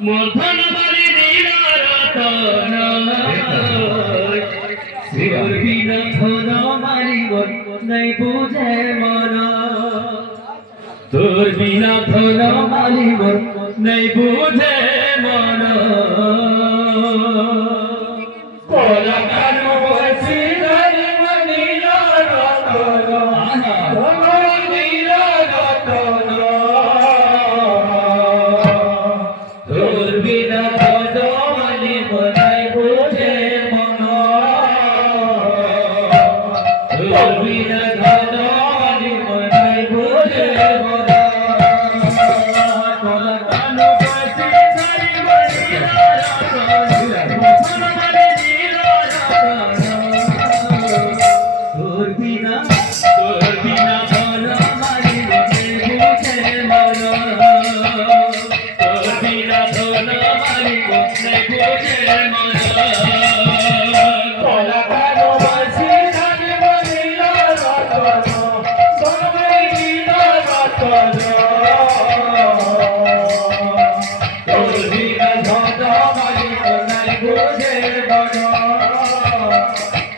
মূর্ধন বাড়ি নীল রতন তোর বিনা ধন মারিব নাই বুঝে মন তোর বিনা ধন মারিব নাই বুঝে মন কলকানো বসি ধরিব নীল রতন নীল রতন তোর বিনা ধন মারিব নাই বুঝে মন তোর বিনা ধন মারিব নাই বুঝে মন কলকানো বসি ধরিব নীল রতন তোর বিনা ধন মারিব নাই বুঝে মন তোর বিনা ধন মারিব নাই বুঝে মন কলকানো বসি ধরিব নীল রতন নীল রতন তোর বিনা ধন মারিব নাই বুঝে মন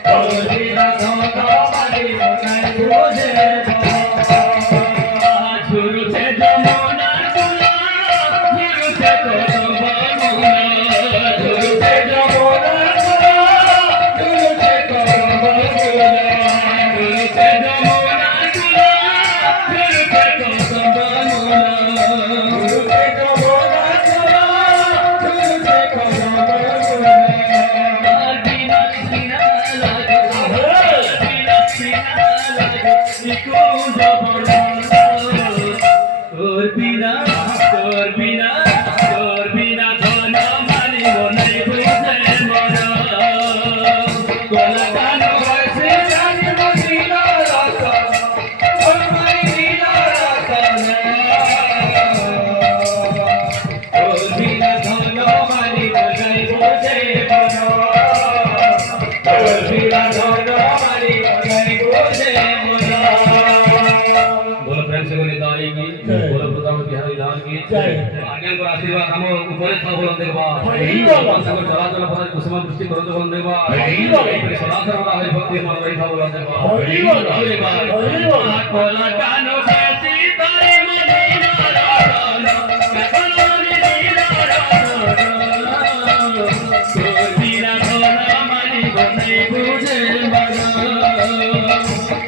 তোর বিনা ধন মারিব নাই বুঝে ঝুরুছে যমুনার কুলা ঝুরুছে কদম মুলা ঝুরুছে যমুনার কুলা ঝুরুছে কদম মুলা ঝুরুছে যমুনার কুলা ঝুরুছে কদম মুলা ঝুরুছে যমুনার কুলা ঝুরুছে কদম মুলা বিনা বিনা লাগে বিনা বিনা লাগে নিকুঞ্জ বন তোর বিনা ধন মারিব নাই বুঝে মন কলকানো বসি ধরিব নীল রতন নীল রতন তোর বিনা ধন মারিব নাই বুঝে মন তোর বিনা ধন মারিব নাই বুঝে মন बोलो प्रेम से बोले दाई की बोलो प्रताप बिहारी लाल की आज्ञा को आशीर्वाद हम ऊपर था बोलो देखबा संग चला चला पद कुसुम दृष्टि करो तो बोलो देखबा सदासर वाला हरि भक्ति मन वही था बोलो देखबा कोला कानो कैसी तारे मदीना रतन कतलोनी नीला रतन तोर बिना धन मारिब नै बुझे मन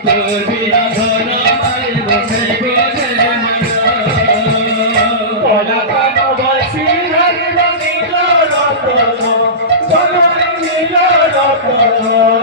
तोर बिना धन मारिब नै बुझे मन कलकानो बसि धरिब नील रतन नील रतन